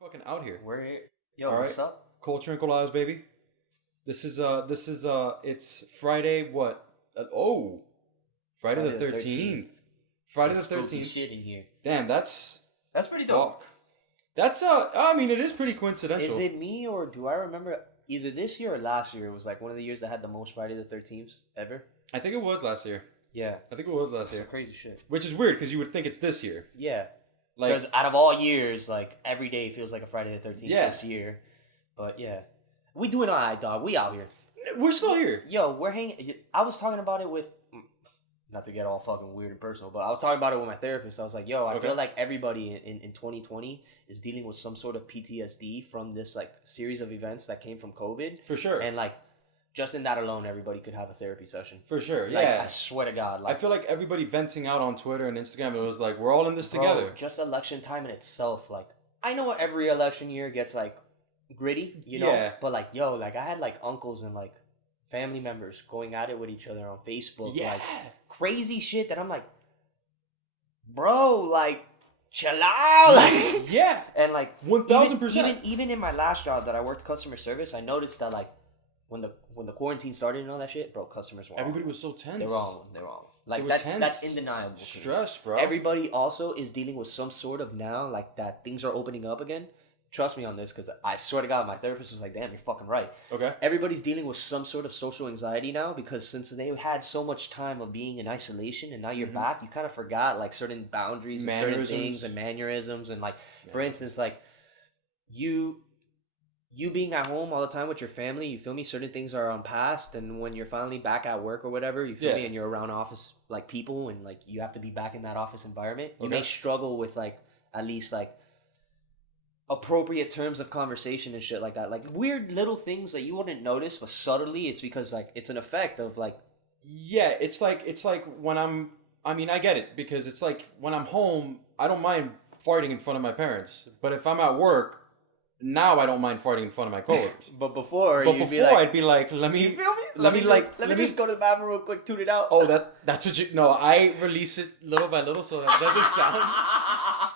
Fucking out here. We're here. Yo, All right. what's up? Culture and Coladas, baby. It's Friday. What? Oh, Friday the Friday the 13th. 13th. Friday the Some spooky 13th. shit in here. Damn, that's That's pretty dope. fuck. That's I mean, it is pretty coincidental. Is it me or do I remember either this year or last year? It was like one of the years that had the most Friday the 13th ever. I think it was last year. Yeah. I think it was last year. Some crazy shit. Which is weird because you would think it's this year. Yeah. Like, Because out of all years, like every day feels like a Friday the 13th Yeah. this year. But yeah. We doing alright, dog. We out here. we're still here. Yo, we're hanging. I was talking about it with, not to get all fucking weird and personal, but I was talking about it with my therapist. I was like, yo, I Okay. feel like everybody in 2020 is dealing with some sort of PTSD from this like series of events that came from COVID. For sure. And like, just in that alone, everybody could have a therapy session. For sure. Like, Yeah. I swear to God. I Like, feel like everybody venting out on Twitter and Instagram. It was like we're all in this bro, together. just election time in itself. Like, I know every election year gets like gritty, you know? Yeah. But like, yo, like I had like uncles and like family members going at it with each other on Facebook. Yeah. Like, crazy shit that I'm like, bro, like, chill out. Like, Yeah. and like, 1000%. even in my last job that I worked customer service, I noticed that like, when the quarantine started and all that shit, bro, customers were Everybody on. was so tense. They're wrong. They're wrong. Like were that's tense. undeniable. to me. Stress, bro. Everybody also is dealing with some sort of now like that things are opening up again. Trust me on this because I swear to God, my therapist was like, "Damn, you're fucking right." Okay. Everybody's dealing with some sort of social anxiety now because since they had so much time of being in isolation and now you're Mhm. back, you kind of forgot like certain boundaries and certain Mannerisms. things and mannerisms and like for Yeah. instance like you being at home all the time with your family, you feel me? Certain things are on past, and when you're finally back at work or whatever, you feel Yeah. me? And you're around office like people, and like you have to be back in that office environment. You may Okay. struggle with like at least like appropriate terms of conversation and shit like that, like weird little things that you wouldn't notice, but subtly it's because like it's an effect of like Yeah, it's like when I'm. I mean, I get it because it's like when I'm home, I don't mind farting in front of my parents, but if I'm at work, now I don't mind farting in front of my coworkers. but before But you'd before be like, I'd be like, let you me. feel me? let me, like- let me let me- just go to the bathroom real quick, tune it out. Oh, that's what you. No, I release it little by little so that it doesn't sound.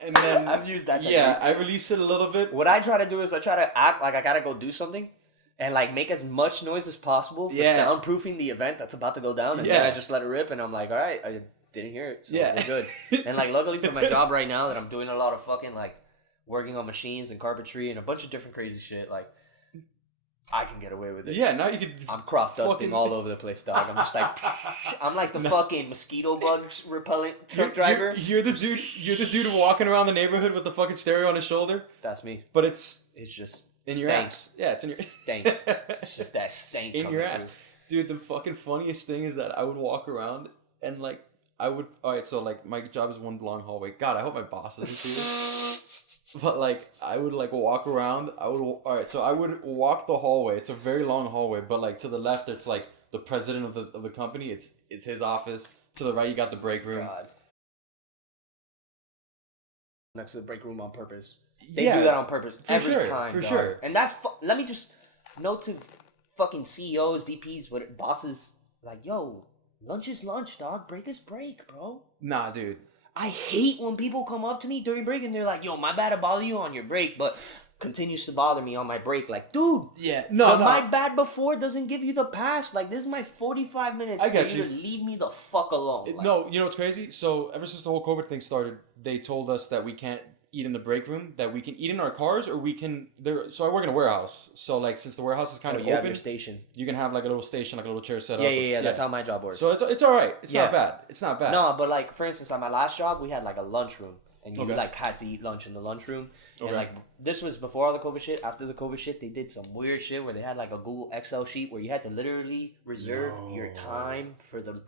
And then. I've used that technique. Yeah, I release it a little bit. What I try to do is I try to act like I gotta go do something and like make as much noise as possible for Yeah. soundproofing the event that's about to go down, and then Yeah. I just let it rip and I'm like, all right, I didn't hear it, so Yeah. we're good. And like luckily for my job right now that I'm doing a lot of fucking like working on machines and carpentry and a bunch of different crazy shit, like I can get away with it. Yeah, now you can. I'm crop dusting Fucking- all over the place, dog. I'm just like, I'm like the No. fucking mosquito bug repellent truck driver. You're the dude. You're the dude walking around the neighborhood with the fucking stereo on his shoulder, That's me. but it's It's just in your stank. ass. Yeah, it's in your Stank. It's just that stank in your coming ass. Dude, the fucking funniest thing is that I would walk around and like I would. All right, so like my job is one long hallway. God, I hope my boss doesn't see this. But like I would like walk around. All right, so I would walk the hallway. It's a very long hallway, but like to the left, it's like the president of the company. It's his office. To the right, you got the break room. God. Next to the break room on purpose. They Yeah, do that on purpose every sure, time. for dog. sure. And that's let me just note to fucking CEOs, VPs, what bosses like, yo, lunch is lunch, dog. Break is break, bro. Nah, dude. I hate when people come up to me during break and they're like, yo, my bad to bother you on your break, but continues to bother me on my break. Like, dude, Yeah, no, the no. my bad before doesn't give you the pass. Like, this is my 45 minutes I for get you you. to leave me the fuck alone. Like, No, you know what's crazy? So ever since the whole COVID thing started, they told us that we can't eat in the break room, that we can eat in our cars, or we can. So I work in a warehouse. So like, since the warehouse is kind oh, of you have open, your station. you can have like a little station, like a little chair set Yeah, up. yeah. That's how my job works. So it's all right. It's Yeah. not bad. It's not bad. No, but like for instance, at my last job, we had like a lunchroom, and you Okay. like had to eat lunch in the lunchroom. And Okay. like this was before all the COVID shit. After the COVID shit, they did some weird shit where they had like a Google Excel sheet where you had to literally reserve your No. time for the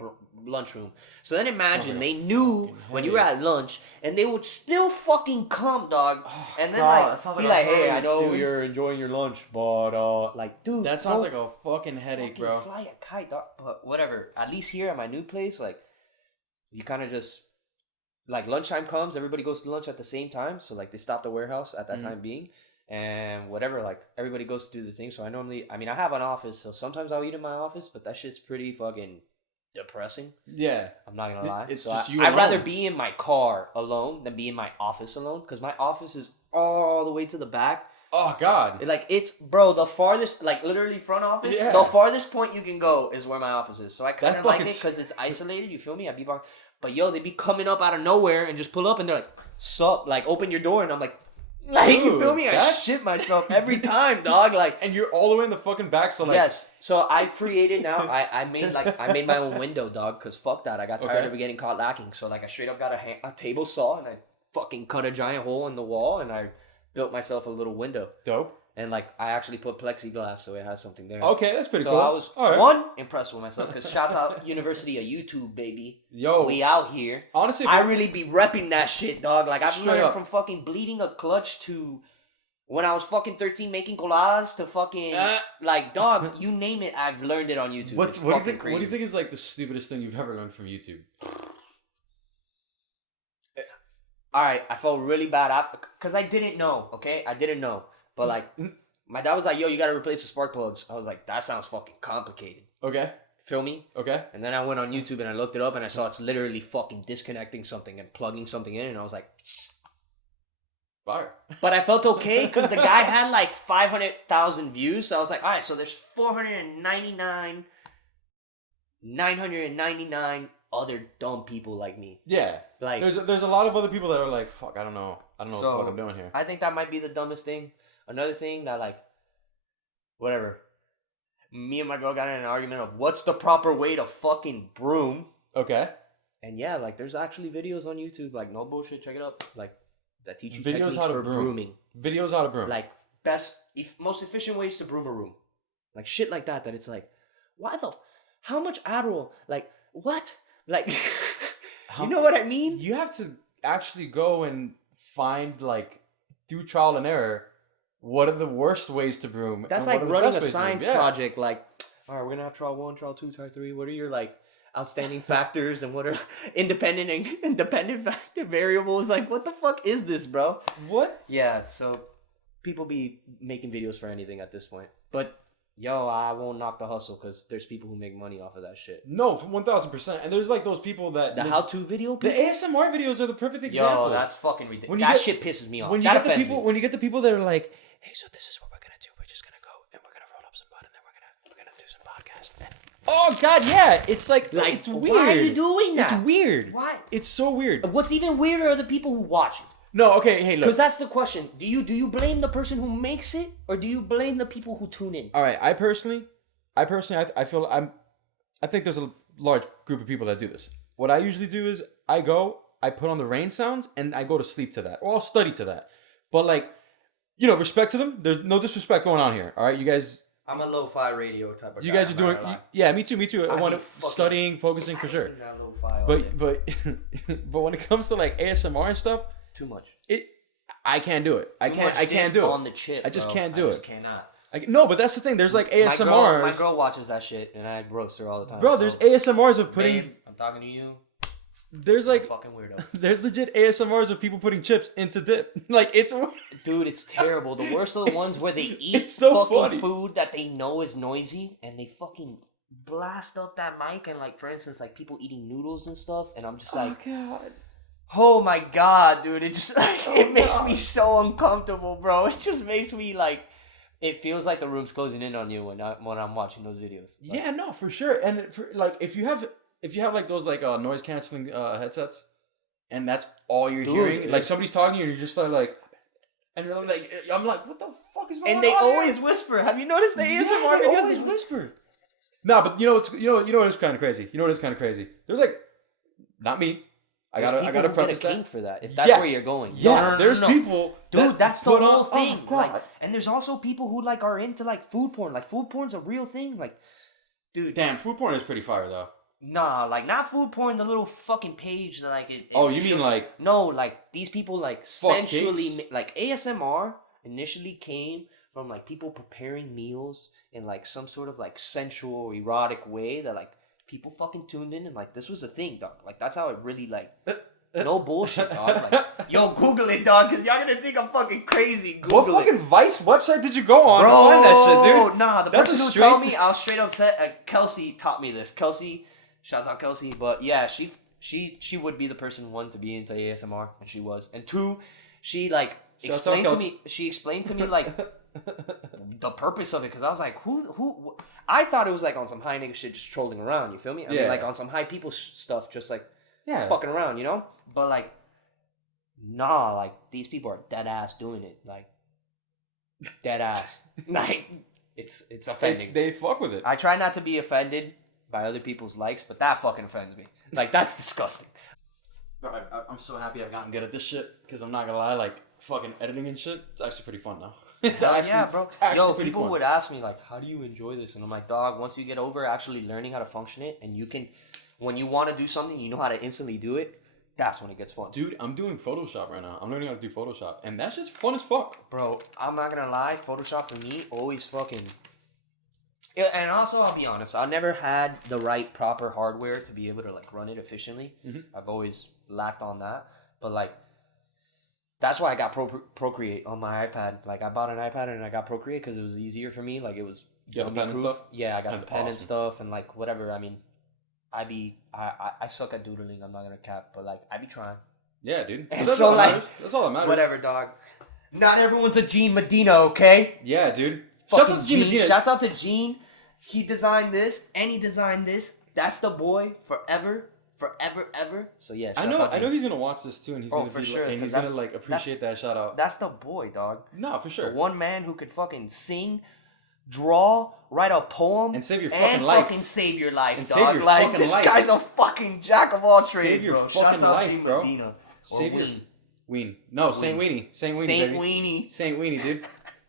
lunchroom. So then imagine like they a knew fucking when you were headache. at lunch, and they would still fucking come, dog. Oh, And then God, that like sounds be like a like, hey, I headache, know dude. you're enjoying your lunch, but like, dude, That sounds go like a fucking headache, fucking bro. fly a kite, dog. But whatever. At least here at my new place, like, you kind of just like lunchtime comes, everybody goes to lunch at the same time. So like they stop the warehouse at that Mhm. time being, and whatever. Like everybody goes to do the thing. So I have an office, so sometimes I'll eat in my office, but that shit's pretty fucking depressing. Yeah. I'm not gonna lie. It's So just you I'd rather alone. be in my car alone than be in my office alone, because my office is all the way to the back. Oh God. Like, it's, bro, the farthest, like, literally front office, Yeah. the farthest point you can go is where my office is. So I kind That of like fucking it because it's isolated, you feel me? But yo, they be coming up out of nowhere and just pull up and they're like, sup, like, open your door, and I'm like, you feel me? I that's- shit myself every time, dog. Like, And you're all the way in the fucking back, so like. yes. So I created now. I made my own window, dog. Cause fuck that. I got tired Okay. of getting caught lacking. So like I straight up got a table saw and I fucking cut a giant hole in the wall and I built myself a little window. Dope. And like I actually put plexiglass so it has something there. Okay, that's pretty So cool. I was all right. one impressed with myself because shouts out University of YouTube, baby. Yo. We out here. Honestly, I really be repping that shit, dog. Like I've Straight learned up. from fucking bleeding a clutch to when I was fucking 13 making colladas to fucking like, dog, you name it, I've learned it on YouTube. What, It's what do you fucking think? crazy. What do you think is like the stupidest thing you've ever learned from YouTube? All right, I felt really bad because I didn't know. Okay, I didn't know, but like my dad was like, "Yo, you gotta replace the spark plugs." I was like, "That sounds fucking complicated." Okay. Feel me? Okay. And then I went on YouTube and I looked it up and I saw it's literally fucking disconnecting something and plugging something in, and I was like, Fire. but I felt okay because the guy had like 500,000 views, so I was like, all right, so there's 999 other dumb people like me. Yeah. Like, There's a lot of other people that are like, fuck, I don't know what the fuck I'm doing here. I think that might be the dumbest thing. Another thing that like, whatever. Me and my girl got in an argument of what's the proper way to fucking broom. Okay. And yeah, like there's actually videos on YouTube, like no bullshit, check it up. Like that teach you Videos techniques how to for broom. brooming. Videos how to broom. Like most efficient ways to broom a room. Like shit like that it's like, how much Adderall? Like what? Like you know what I mean? You have to actually go and find, like, through trial and error, what are the worst ways to broom. That's and like what are the running best a ways to broom. science Yeah. project. Like, all right, we're gonna have trial 1, trial 2, trial 3. What are your like outstanding factors and what are independent factor variables? Like, what the fuck is this, bro? What? Yeah, so people be making videos for anything at this point. But yo, I won't knock the hustle because there's people who make money off of that shit. No, 1,000%. And there's like those people that The how-to video the people? ASMR videos are the perfect example. Yo, that's fucking ridiculous. When you That get- shit pisses me off. when you That get the offends people me. when you get the people that are like, hey, so this is what we're gonna do. We're just gonna go and we're gonna roll up some bud and then we're gonna do some podcast. Oh God, yeah, it's like it's weird. Why are you doing that? It's weird. Why? It's so weird. What's even weirder are the people who watch it. No, okay, hey, look. Because that's the question. Do you blame the person who makes it, or do you blame the people who tune in? All right, I personally, I think there's a large group of people that do this. What I usually do is I put on the rain sounds, and I go to sleep to that, or I'll study to that. But like, respect to them. There's no disrespect going on here. All right, you guys. I'm a lo-fi radio type of guy. You guys are doing, yeah, me too. I want to fucking studying, focusing for sure. That lo-fi all day. But when it comes to like ASMR and stuff, Too much. I can't do it. I can't do it. On the chip, I just bro. can't do I just it. cannot. No, but that's the thing. There's like ASMR. My girl watches that shit, and I roast her all the time. Bro, there's ASMRs of putting. Babe, I'm talking to you. There's like Fucking weirdo. there's legit ASMRs of people putting chips into dip. Like it's. Dude, it's terrible. The worst are the ones where they eat it's so fucking funny. food that they know is noisy, and they fucking blast up that mic, and like, for instance, like people eating noodles and stuff, and I'm just like, God. oh my God, dude, it just like, Oh, it makes me God. so uncomfortable, bro. It just makes me like, it feels like the room's closing in on you when I'm watching those videos. Like, Yeah, no, for sure. And like if you have like those like noise canceling headsets, and that's all you're Dude, hearing, like somebody's talking to you, and you're just like, and you're like, I'm like, what the fuck is going on? and they here? always whisper. Have you noticed the ASMR Yeah, they videos? always whisper. Nah, but you know what is kind of crazy. You know what is kind of crazy. There's like, not me. I gotta There's people who preface get a that. kink for that. If that's Yeah. where you're going. Yeah, No. there's people. Dude, that that's the put whole on- thing. Oh, God. Like, and there's also people who like are into like food porn. Like food porn's a real thing. Like, dude, Damn, food porn is pretty fire though. nah, like not food porn. The little fucking page that like it. Oh, you shows- mean like? No, like these people like Fuck sensually cakes? like ASMR initially came from like people preparing meals in like some sort of like sensual erotic way that like people fucking tuned in and like this was a thing, dog. Like that's how it really like. No bullshit, dog. Like, yo, Google it, dog, because y'all gonna think I'm fucking crazy. Google What it. fucking Vice website did you go on Bro, to find that shit, dude? nah, the That's person a who straight- told me, I was straight up set. Kelsey taught me this. Kelsey Shouts out Kelsey. But yeah, she would be the person, one, to be into ASMR, and she was. And two, she like explained to me. She explained to me like the purpose of it, because I was like, who? I thought it was like on some high nigga shit, just trolling around. You feel me? I mean, like on some high people stuff, just like fucking around, you know. But like, nah, like these people are dead ass doing it, like dead ass. Like it's offending. They fuck with it. I try not to be offended by other people's likes, but that fucking offends me. Like that's disgusting. Bro, I'm so happy I've gotten good at this shit, because I'm not gonna lie, like fucking editing and shit, it's actually pretty fun now. It's Hell actually, yeah, bro. Yo, people would ask me like, how do you enjoy this? And I'm like, dog, once you get over actually learning how to function it, and you can, when you want to do something, you know how to instantly do it, that's when it gets fun. Dude, I'm doing Photoshop right now. I'm learning how to do Photoshop, and that's just fun as fuck. Bro, I'm not gonna lie, Photoshop for me always fucking... Yeah, and also, I'll be honest, I never had the right proper hardware to be able to like run it efficiently. I've always lacked on that. But like, that's why I got Procreate on my iPad. Like, I bought an iPad and I got Procreate because it was easier for me. Like, it was You got the pen and stuff? Yeah, I got That's the pen and awesome. stuff and like whatever. I mean, I suck at doodling. I'm not gonna cap, but like I be trying. Yeah, dude. And That's so all that like, matters. That's all that matters. whatever, dog. Not everyone's a Gene Medina, okay? Yeah, dude. Fucking Shouts out to Gene. Shouts out to Gene. He designed this and he designed this. That's the boy forever, ever. So yeah, I know he's gonna watch this too, and he's gonna for be sure, and he's gonna like appreciate that shout out. That's the boy, dog. No, for sure. The one man who could fucking sing, draw, write a poem, and save your fucking life. Fucking save your life, and dog. Save your like fucking this life. guy's a fucking jack of all trades, Save your bro. fucking Shouts out life, Gene bro. Medina. Save your Ween. No, Saint Weenie. Saint Weenie. Saint baby. Weenie. Saint Weenie, dude.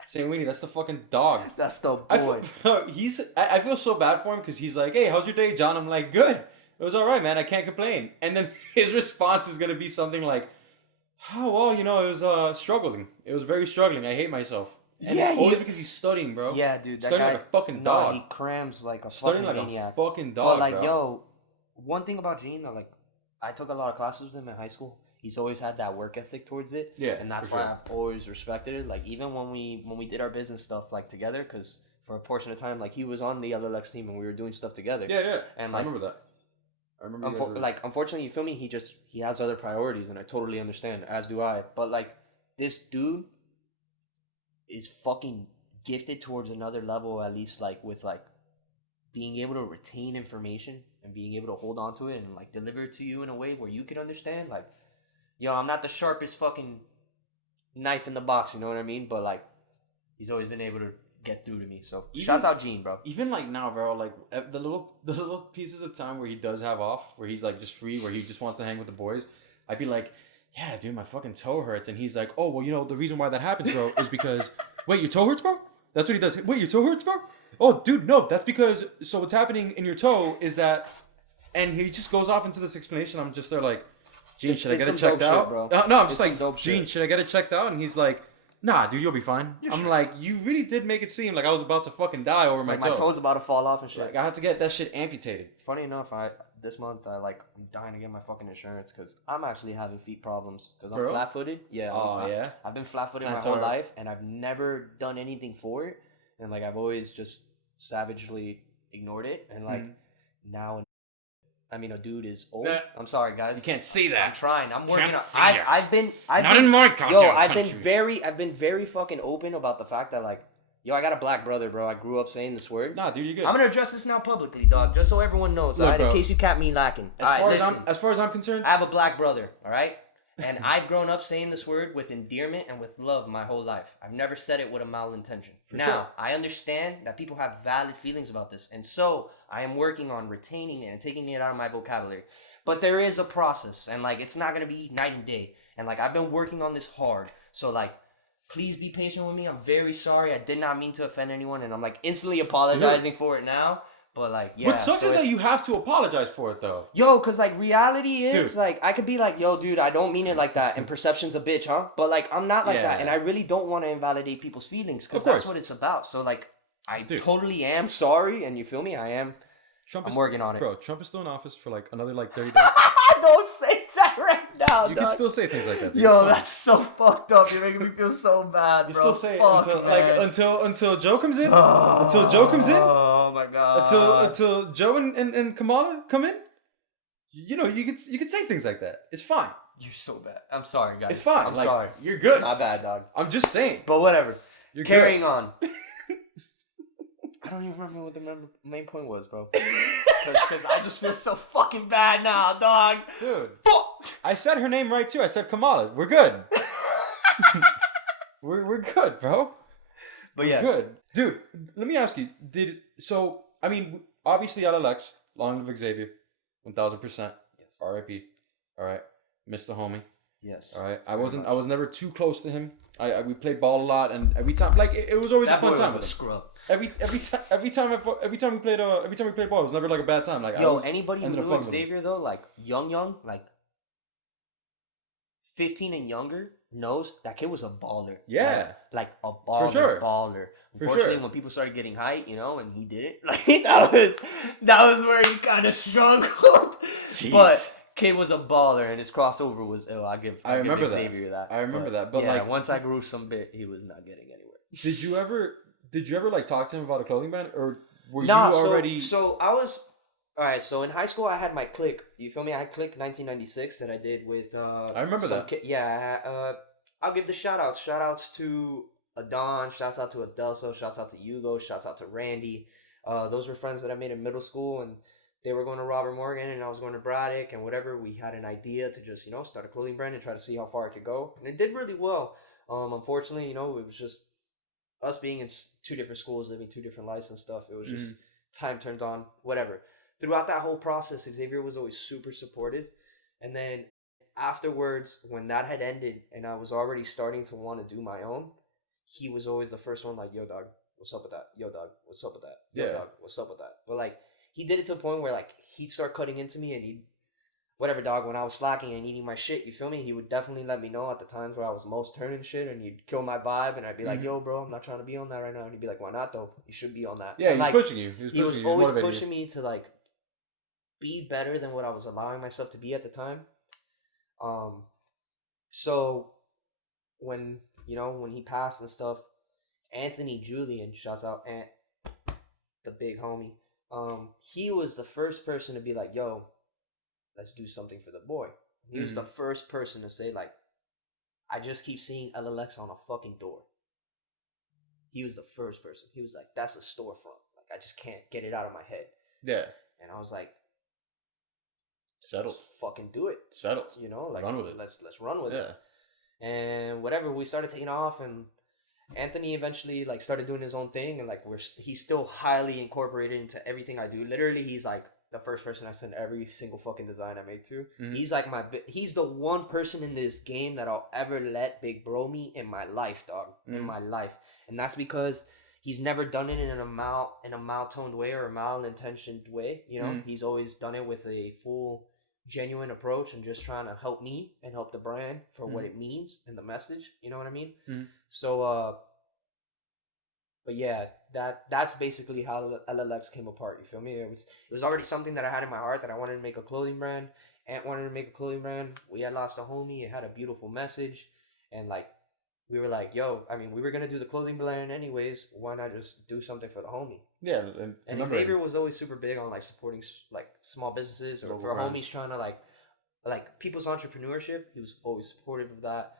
Saint Weenie. That's the fucking dog. That's the boy. I feel so bad for him, because he's like, hey, how's your day, John? I'm like, good. It was all right, man. I can't complain. And then his response is gonna be something like, oh, well, you know, it was struggling. It was very struggling. I hate myself. And it's always because he's studying, bro. Yeah, dude. That studying guy, like a fucking dog. No, he crams like a Studying fucking like maniac. a fucking dog, But like, bro. yo, one thing about Gene, like, I took a lot of classes with him in high school. He's always had that work ethic towards it. Yeah, and that's why I've always respected it. Like, even when we did our business stuff like together, because for a portion of time, like, he was on the LLX team and we were doing stuff together. Yeah. And like, I remember that. I remember. Unfortunately, you feel me? He has other priorities, and I totally understand. As do I. But like, this dude is fucking gifted towards another level, at least like with like being able to retain information and being able to hold on to it and like deliver it to you in a way where you can understand. Like, yo, I'm not the sharpest fucking knife in the box, you know what I mean? But like, he's always been able to get through to me. So shouts out Gene, bro. Even like now, bro, like the little pieces of time where he does have off, where he's like just free, where he just wants to hang with the boys, I'd be like, yeah, dude, my fucking toe hurts. And he's like, oh, well, you know, the reason why that happens, bro, is because, wait, your toe hurts, bro? That's what he does. Wait, your toe hurts, bro? Oh, dude, no, that's because, so what's happening in your toe is that, and he just goes off into this explanation. I'm just there like, Gene, should I get it checked out? Shit, bro. No, I'm just like, Gene, shit. should I get it checked out? And he's like, nah, dude, you'll be fine. I'm like, you really did make it seem like I was about to fucking die over my toe. My toe's about to fall off and shit. Like, I had to get that shit amputated. Funny enough, this month I'm dying to get my fucking insurance because I'm actually having feet problems because I'm flat-footed. Yeah. Yeah. I've been flat-footed my whole life and I've never done anything for it, and like I've always just savagely ignored it, and like now. I mean, a dude is old. I'm sorry, guys. You can't see that. I'm trying. I'm working on. I've been in my country. Yo, I've been very fucking open about the fact that like, yo, I got a black brother, bro. I grew up saying this word. Nah, dude, you're good. I'm gonna address this now publicly, dog, just so everyone knows. Look, alright, in case you cap me lacking. As far as I'm concerned, I have a black brother. All right. And I've grown up saying this word with endearment and with love my whole life. I've never said it with a malintention. Now, I understand that people have valid feelings about this. And so I am working on retaining it and taking it out of my vocabulary. But there is a process. And, like, it's not going to be night and day. And, like, I've been working on this hard. So, like, please be patient with me. I'm very sorry. I did not mean to offend anyone. And I'm, like, instantly apologizing for it now. But, like, yeah. What sucks is that you have to apologize for it, though. Yo, because, like, reality is, like, I could be like, yo, dude, I don't mean it like that. And perception's a bitch, huh? But, like, I'm not like that. And I really don't want to invalidate people's feelings because that's what it's about. So, like, I totally am sorry. And you feel me? I'm working on it. Bro, Trump is still in office for, like, another, like, 30 days. Don't say that right now, You dog. can still say things like that. Dude. Yo, that's so fucked up. You're making me feel so bad, You bro. still say Fuck, it man. until Joe comes in. Until Joe comes in. Oh my god. Until Joe and Kamala come in. You know, you could say things like that. It's fine. You're so bad. I'm sorry, guys. It's fine. I'm like, sorry. You're good. My bad, dog. I'm just saying. But whatever. You're Carrying good. on. I don't even remember what the main point was, bro. Because I just feel so fucking bad now, dog. Dude. Fuck. I said her name right too. I said Kamala. We're good. we're good, bro. But yeah. We're good. Dude, let me ask you. Obviously LLX, long live Xavier. 1000%. Yes. R.I.P. All right. Missed the homie. Yes. All right. I was never too close to him. We played ball a lot, and every time, like it was always That a fun boy time. was a scrub. Every time we played ball, it was never like a bad time. Like Anybody who ended up knew fucking with him. Xavier though, like young, like 15 and younger, knows that kid was a baller. Yeah. Like a baller, For sure. baller. For Unfortunately, sure. when people started getting height, and he didn't, like that was where he kind of struggled. Jeez. But kid was a baller, and his crossover was ill. I give remember Xavier that. I remember that. But yeah, like once I grew some bit, he was not getting anywhere. Did you ever like talk to him about a clothing brand, or were Nah, you already? So I was. All right, so in high school I had my clique. You feel me? I had clique 1996 that I did with. I remember that. I'll give the shout outs. Shout outs to Adon. Shouts out to Adelso. Shouts out to Hugo. Shouts out to Randy. Those were friends that I made in middle school, and they were going to Robert Morgan, and I was going to Braddock, and whatever. We had an idea to just start a clothing brand and try to see how far it could go, and it did really well. Unfortunately, it was just us being in two different schools, living two different lives and stuff. It was just time turned on, whatever. Throughout that whole process, Xavier was always super supportive. And then afterwards, when that had ended and I was already starting to want to do my own, he was always the first one like, yo, dog, what's up with that? Yo, dog, what's up with that? Yo, dog, what's up with that? But like, he did it to a point where like, he'd start cutting into me and whatever, dog, when I was slacking and eating my shit, you feel me? He would definitely let me know at the times where I was most turning shit, and he'd kill my vibe, and I'd be like, yo, bro, I'm not trying to be on that right now. And he'd be like, why not, though? You should be on that. Yeah, and, he's like, pushing you. He was always pushing me to, like, be better than what I was allowing myself to be at the time. So when he passed and stuff, Anthony Julian, shouts out Ant, the big homie, he was the first person to be like, yo, let's do something for the boy. He was the first person to say, like, I just keep seeing LLX on a fucking door. He was the first person. He was like, that's a storefront. Like, I just can't get it out of my head. Yeah. And I was like, settle. Let's fucking do it. Settle. Like, run with it. Let's run with it. And whatever, we started taking off, and Anthony eventually like started doing his own thing, and like he's still highly incorporated into everything I do. Literally, he's like the first person I send every single fucking design I make to. He's like he's the one person in this game that I'll ever let big bro me in my life, dog. In my life. And that's because he's never done it in a mal-toned way or a mal-intentioned way. He's always done it with a full genuine approach and just trying to help me and help the brand for what it means and the message. You know what I mean? So but yeah, that's basically how LLX came apart. You feel me? It was already something that I had in my heart that I wanted to make a clothing brand. Ant wanted to make a clothing brand. We had lost a homie. It had a beautiful message, and like we were like, yo, I mean, we were gonna do the clothing brand anyways. Why not just do something for the homie? Yeah, and Xavier was always super big on like supporting like small businesses or for homies trying to like people's entrepreneurship. He was always supportive of that.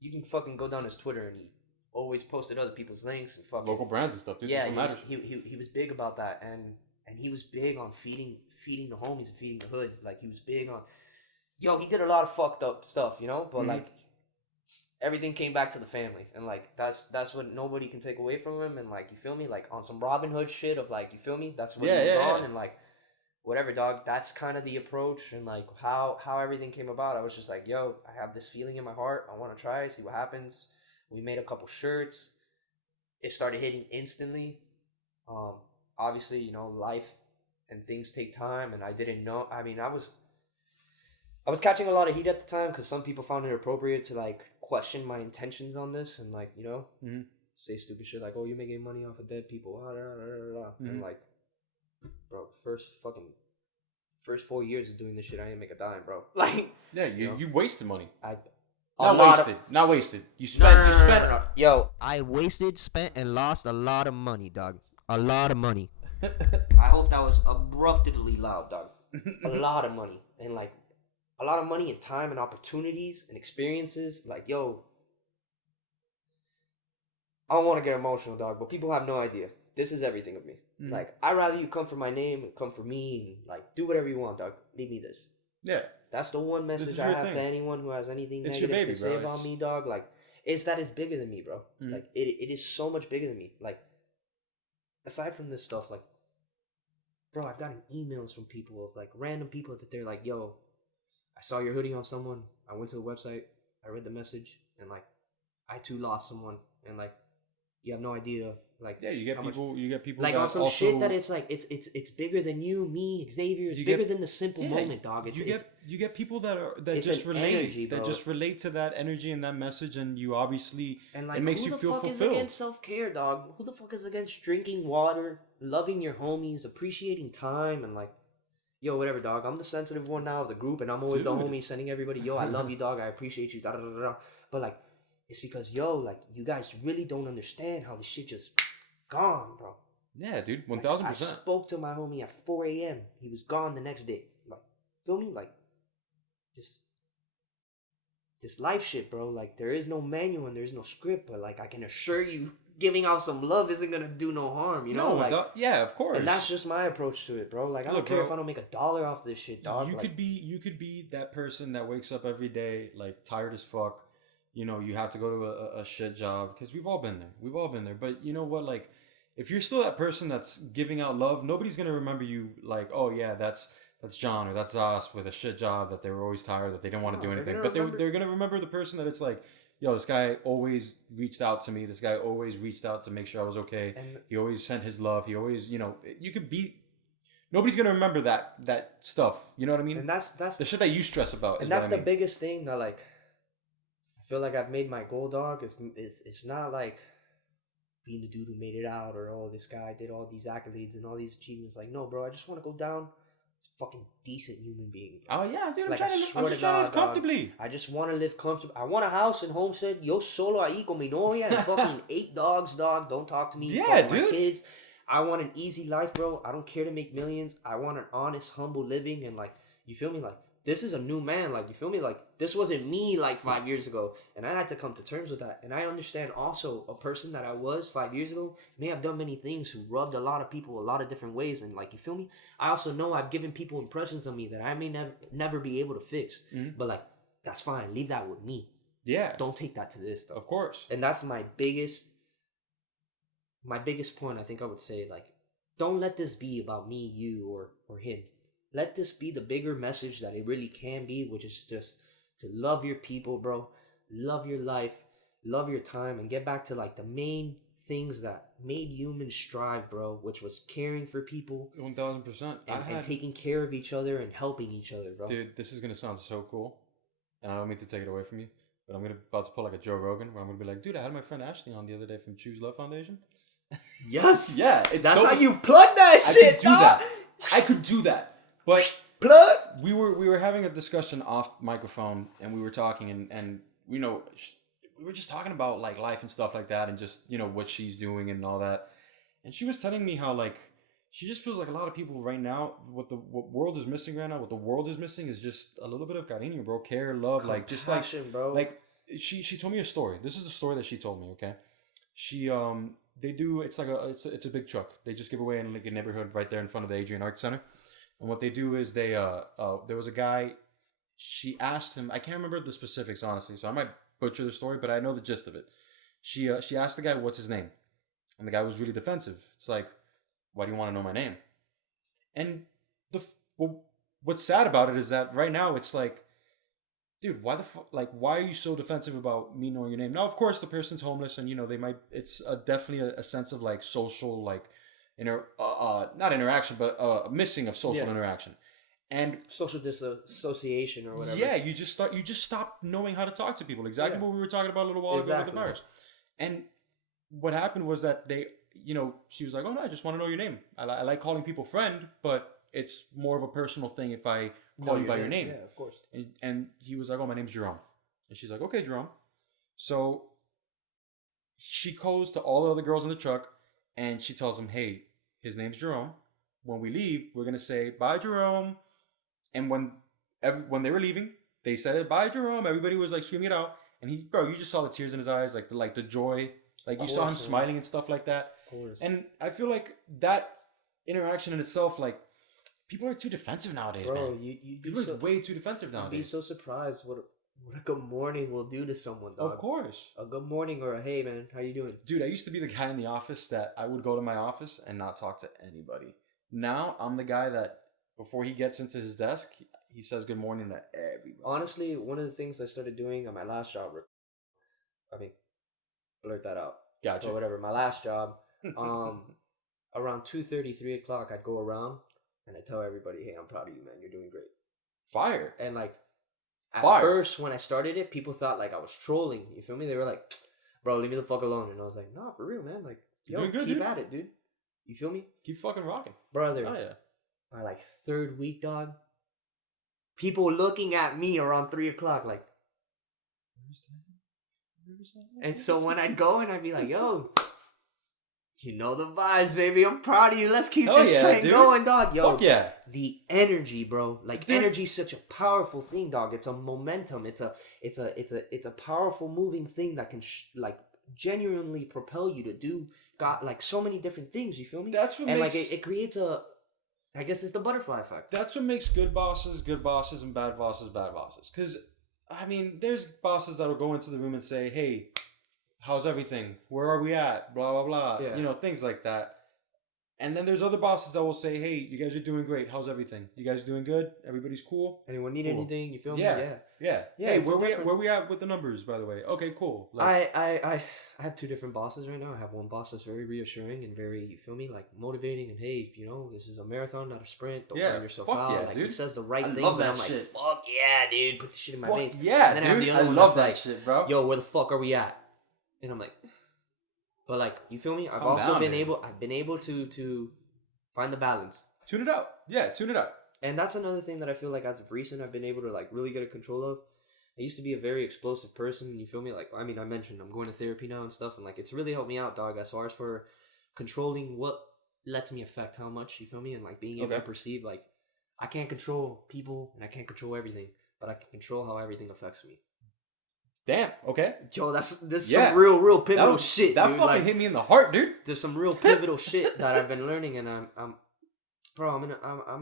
You can fucking go down his Twitter and he always posted other people's links and fucking local brands and stuff, dude. Yeah, he was big about that, and he was big on feeding the homies and feeding the hood. Like he was big on, he did a lot of fucked up stuff, but like everything came back to the family, and like that's what nobody can take away from him. And like, you feel me, like on some Robin Hood shit of like, you feel me, that's what he was on. And like whatever, dog, that's kind of the approach. And like how everything came about, I was just like, yo, I have this feeling in my heart, I want to try it, see what happens. We made a couple shirts. It started hitting instantly. Obviously, life and things take time, and I didn't know. I mean, I was catching a lot of heat at the time because some people found it appropriate to like question my intentions on this and like say stupid shit like, "Oh, you're making money off of dead people," and like, bro, the first 4 years of doing this shit, I didn't make a dime, bro. Like, Yeah, you wasted money. Not wasted. You spent. No. Yo, I wasted, spent, and lost a lot of money, dog. A lot of money. I hope that was abruptly loud, dog. A lot of money. And, like, a lot of money and time and opportunities and experiences. Like, yo, I don't want to get emotional, dog, but people have no idea. This is everything of me. Like, I'd rather you come for my name and come for me and, like, do whatever you want, dog. Leave me this. Yeah. That's the one message I have to anyone who has anything negative to say about me, dog. Like, it's that it's bigger than me, bro. Like, it is so much bigger than me. Like, aside from this stuff, like, bro, I've gotten emails from people of, like, random people that they're like, yo, I saw your hoodie on someone. I went to the website. I read the message. And, like, I, too, lost someone. And, like, you have no idea. Like, yeah, you get people like, that on some also, shit that it's like it's bigger than you, me, Xavier. It's bigger than the simple moment, dog. You get people that just relate energy, that just relate to that energy and that message, and you obviously, and like, it makes you feel fulfilled. Who the fuck is against self-care, dog? Who the fuck is against drinking water, loving your homies, appreciating time, and like, yo, whatever, dog. I'm the sensitive one now of the group, and I'm always the homie sending everybody, yo, I love you, dog. I appreciate you, da da da da. But like, it's because, yo, like, you guys really don't understand how this shit just gone, bro. Yeah, dude, 1000%. I spoke to my homie at 4 a.m. He was gone the next day. Like, feel me? Like, just this life shit, bro. Like, there is no manual and there's no script, but like, I can assure you, giving out some love isn't gonna do no harm. You know, no, like, yeah, of course. And that's just my approach to it, bro. Like, I don't care if I don't make $1 off this shit, dog. You could be that person that wakes up every day like tired as fuck. You know, you have to go to a shit job, because we've all been there. But you know what? Like, if you're still that person that's giving out love, nobody's going to remember you like, oh, yeah, that's John or that's us with a shit job that they were always tired, that they didn't want to do anything. But they're going to remember the person that it's like, yo, this guy always reached out to me. This guy always reached out to make sure I was okay. And he always sent his love. He always, you know, you could be... Nobody's going to remember that stuff. You know what I mean? And that's the shit that you stress about. And that's the biggest thing that, like, I feel like I've made my goal, dog. It's not like being the dude who made it out, or, oh, this guy did all these accolades and all these achievements. Like, no, bro, I just want to go down as a fucking decent human being. Oh, yeah, dude, like, I'm just trying to live comfortably. I just want to live comfortably. I want a house in Homestead. Yo solo ahí con mi novia and fucking 8 dogs, dog. Don't talk to me. Yeah, dude. My kids. I want an easy life, bro. I don't care to make millions. I want an honest, humble living. And, like, you feel me? Like, this is a new man. Like, you feel me? Like, this wasn't me, like, 5 years ago. And I had to come to terms with that. And I understand also a person that I was 5 years ago may have done many things who rubbed a lot of people a lot of different ways. And, like, you feel me? I also know I've given people impressions of me that I may never be able to fix. Mm-hmm. But, like, that's fine. Leave that with me. Yeah. Don't take that to this, though. Of course. And that's my biggest point. I think I would say, like, don't let this be about me, you, or him. Let this be the bigger message that it really can be, which is just to love your people, bro. Love your life. Love your time. And get back to, like, the main things that made humans strive, bro, which was caring for people. 1000%. And taking care of each other and helping each other, bro. Dude, this is going to sound so cool. And I don't mean to take it away from you, but I'm about to pull like a Joe Rogan, where I'm going to be like, dude, I had my friend Ashley on the other day from Choose Love Foundation. Yes. Yeah. That's how you plug that shit, dog. I could do that. But plug. We were having a discussion off microphone, and we were talking, and you know, we were just talking about like life and stuff like that, and just, you know, what she's doing and all that. And she was telling me how, like, she just feels like a lot of people right now, what world is missing right now, what the world is missing is just a little bit of cariño, bro, care, love, compassion, like, just like, bro. Like, she told me a story. This is the story that she told me. Okay, she they do, it's like it's a big truck. They just give away in like a neighborhood right there in front of the Adrian Art Center. And what they do is they there was a guy, she asked him, I can't remember the specifics honestly, so I might butcher the story, but I know the gist of it. She asked the guy what's his name, and the guy was really defensive. It's like, why do you want to know my name? And what's sad about it is that right now it's like, dude, why why are you so defensive about me knowing your name? Now, of course, the person's homeless, and, you know, they might, it's definitely a sense of like social, like, not interaction, but missing of social interaction, and social disassociation or whatever. Yeah, you just stop knowing how to talk to people. Exactly what we were talking about a little while ago with the virus. And what happened was that they, you know, she was like, oh no, I just want to know your name. I like calling people friend, but it's more of a personal thing if I call you by your name. Yeah, of course. And he was like, oh, my name's Jerome. And she's like, okay, Jerome. So she goes to all the other girls in the truck and she tells them, hey, his name's Jerome. When we leave, we're going to say, bye, Jerome. And when they were leaving, they said it, bye, Jerome. Everybody was like screaming it out. And he, bro, you just saw the tears in his eyes, like the joy. Like you saw him smiling and stuff like that. Of course. And I feel like that interaction in itself, like, people are too defensive nowadays, bro, man. People are way too defensive nowadays. You'd be so surprised what a good morning will do to someone, dog. Of course. A good morning or a hey, man, how you doing? Dude, I used to be the guy in the office that I would go to my office and not talk to anybody. Now, I'm the guy that before he gets into his desk, he says good morning to everybody. Honestly, one of the things I started doing at my last job, I mean, blurt that out. Gotcha. But whatever, my last job, around 2:30, 3 o'clock, I'd go around and I'd tell everybody, hey, I'm proud of you, man. You're doing great. Fire. And like, at Fire. first, when I started it, people thought like I was trolling. You feel me? They were like, bro, leave me the fuck alone. And I was like, nah, for real, man. Like, yo, good, keep dude. at it, dude. You feel me? Keep fucking rocking. Brother. Oh, yeah. My like third week, dog. People looking at me around 3 o'clock, like. And so when I'd go and I'd be like, yo, you know the vibes, baby. I'm proud of you. Let's keep this train going, dog. Yo, fuck yeah. The energy, bro. Like, Dude. energy's such a powerful thing, dog. It's a momentum. It's a powerful moving thing that can like genuinely propel you to do like so many different things. You feel me? That's what and makes, like it creates a. I guess it's the butterfly effect. That's what makes good bosses, and bad bosses, bad bosses. Because, I mean, there's bosses that'll go into the room and say, hey, how's everything? Where are we at? Blah, blah, blah. Yeah. You know, things like that. And then there's other bosses that will say, hey, you guys are doing great. How's everything? You guys doing good? Everybody's cool? Anyone need anything? You feel me? Yeah. Hey, it's where we at with the numbers, by the way? Okay, cool. Like, I have two different bosses right now. I have one boss that's very reassuring and very, you feel me, like motivating and hey, you know, this is a marathon, not a sprint. Don't burn yourself out. Yeah, like dude. he says the right things, love and that I'm like, shit. fuck yeah, dude, put the shit in my veins. Yeah, and then dude. I have the other one love that's that like, shit, bro. yo, where the fuck are we at? And I'm like, but like, you feel me? I've been able to find the balance. Tune it out. Yeah, tune it out. And that's another thing that I feel like as of recent I've been able to like really get a control of. I used to be a very explosive person, you feel me? Like, I mean, I mentioned I'm going to therapy now and stuff, and like it's really helped me out, dog, as far as for controlling what lets me affect how much, you feel me? And like being able to perceive, like, I can't control people and I can't control everything, but I can control how everything affects me. Damn, okay. Yo, this is some real pivotal shit, that dude. fucking like, hit me in the heart, dude. There's some real pivotal shit that I've been learning, and I'm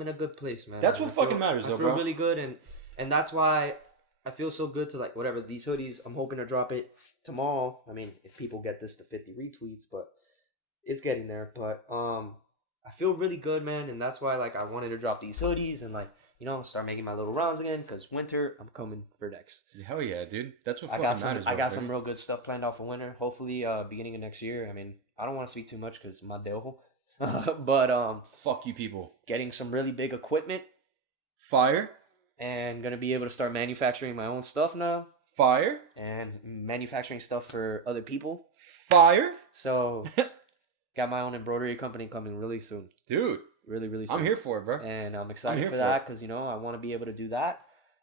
in a good place, man. That's what fucking matters, though, I feel bro. really good, and that's why I feel so good to like whatever these hoodies. I'm hoping to drop it tomorrow. I mean, if people get this to 50 retweets, but it's getting there. But I feel really good, man, and that's why like I wanted to drop these hoodies and like, you know, start making my little rounds again, because winter, I'm coming for next. Hell yeah, dude. That's what fucking matters. I got some real good stuff planned out for winter. Hopefully, beginning of next year. I mean, I don't want to speak too much because my devil. But fuck you people. Getting some really big equipment. Fire. And gonna be able to start manufacturing my own stuff now. Fire. And manufacturing stuff for other people. Fire. So, got my own embroidery company coming really soon. Dude. Really, really soon. I'm here for it, bro. And I'm excited for that because, you know, I want to be able to do that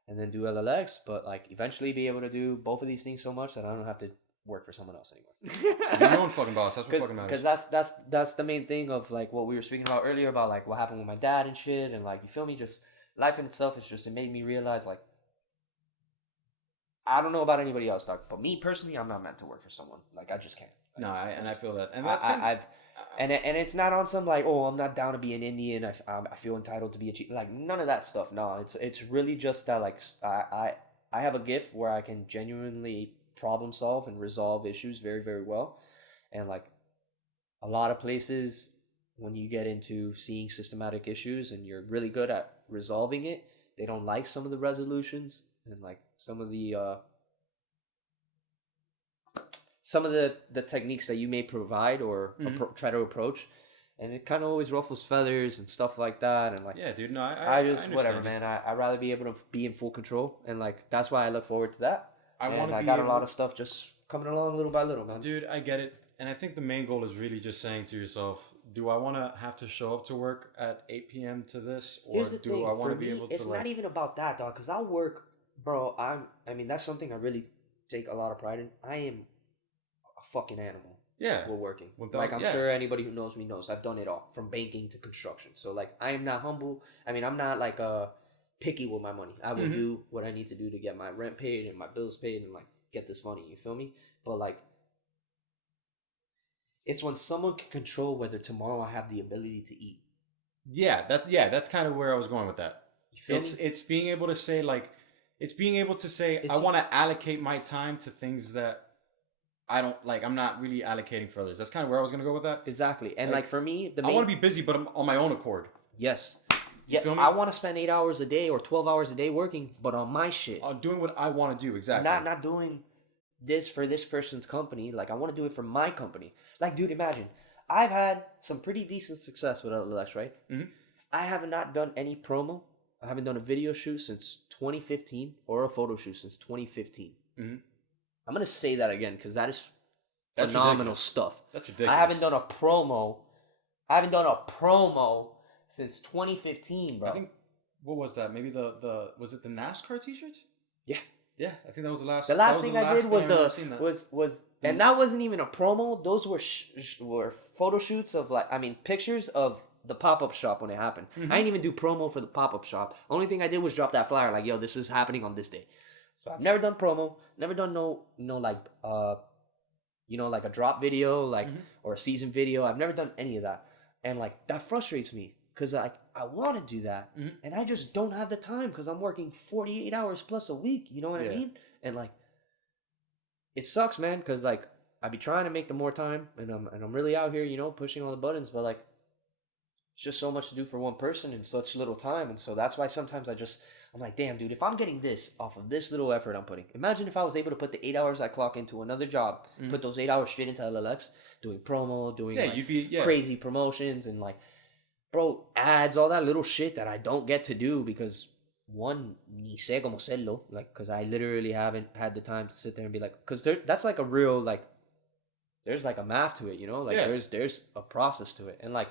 and then do LLX, but like eventually be able to do both of these things so much that I don't have to work for someone else anymore. You're your own fucking boss. That's what fucking matters. Because that's the main thing of like what we were speaking about earlier about like what happened with my dad and shit, and like, you feel me, just life in itself is just, it made me realize like, I don't know about anybody else, dog, but me personally, I'm not meant to work for someone. Like, I just can't. I feel that, and that's and it's not on some like, oh, I'm not down to be an Indian. I feel entitled to be a chief. Like, none of that stuff. No, it's really just that like I have a gift where I can genuinely problem solve and resolve issues very, very well. And like a lot of places, when you get into seeing systematic issues and you're really good at resolving it, they don't like some of the resolutions and like some of the techniques that you may provide or try to approach, and it kind of always ruffles feathers and stuff like that. And like, yeah, dude, no, I just whatever, man. I'd rather be able to be in full control, and like that's why I look forward to that. I got a lot of stuff just coming along little by little, man. Dude, I get it, and I think the main goal is really just saying to yourself, do I want to have to show up to work at 8 p.m. to this, or Here's the do thing. I want For to be me, able to it's not even about that, dog. Cause I'll work, bro. I mean, that's something I really take a lot of pride in. I am a fucking animal. Yeah. We're working. Without, I'm sure anybody who knows me knows I've done it all, from banking to construction. So like, I am not humble. I mean, I'm not like picky with my money. I will do what I need to do to get my rent paid and my bills paid and like get this money. You feel me? But like, it's when someone can control whether tomorrow I have the ability to eat. That's kind of where I was going with that. You feel me? It's being able to say like, it's being able to say I want to allocate my time to things that I don't like. I'm not really allocating for others. That's kind of where I was gonna go with that. Exactly. And like for me, I want to be busy, but I'm on my own accord. Yes. You feel me? I want to spend 8 hours a day or 12 hours a day working, but on my shit. Doing what I want to do, exactly. Not doing this for this person's company. Like, I want to do it for my company. Like, dude, imagine. I've had some pretty decent success with LLX, right? Mm-hmm. I have not done any promo. I haven't done a video shoot since 2015 or a photo shoot since 2015. Mm-hmm. I'm going to say that again because that is phenomenal stuff. That's ridiculous. I haven't done a promo. Since 2015, bro. I think, what was that? Maybe was it the NASCAR t-shirts? Yeah. Yeah, I think that was the last. The last thing I did was and that wasn't even a promo. Those were photo shoots of pictures of the pop-up shop when it happened. Mm-hmm. I didn't even do promo for the pop-up shop. Only thing I did was drop that flyer like, yo, this is happening on this day. So I've never done promo, never done like a drop video or a season video. I've never done any of that. And like that frustrates me because I want to do that and I just don't have the time because I'm working 48 hours plus a week. You know what I mean? And like, it sucks, man, because like I be trying to make the more time and I'm really out here, pushing all the buttons, but like it's just so much to do for one person in such little time. And so that's why sometimes I'm like, damn, dude, if I'm getting this off of this little effort I'm putting, imagine if I was able to put the 8 hours I clock into another job, put those 8 hours straight into LLX, doing promo, doing crazy promotions and like, bro, ads, all that little shit that I don't get to do because one, ni sé cómo hacerlo, like, because I literally haven't had the time to sit there and be like, because that's like a real, like, there's like a math to it, like there's a process to it. And like,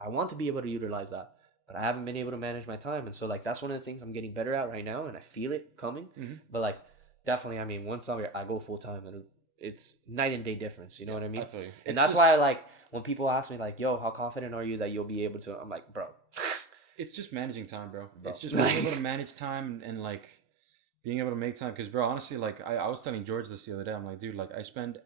I want to be able to utilize that. But I haven't been able to manage my time. And so, like, that's one of the things I'm getting better at right now. And I feel it coming. Mm-hmm. But, like, definitely, I mean, once I go full-time, it's night and day difference. You know what I mean? I feel you. And that's why, like, when people ask me, like, yo, how confident are you that you'll be able to? I'm like, bro. It's just managing time, bro. It's just being able to manage time and, like, being able to make time. Because, bro, honestly, like, I was telling George this the other day. I'm like, dude, like, I spend,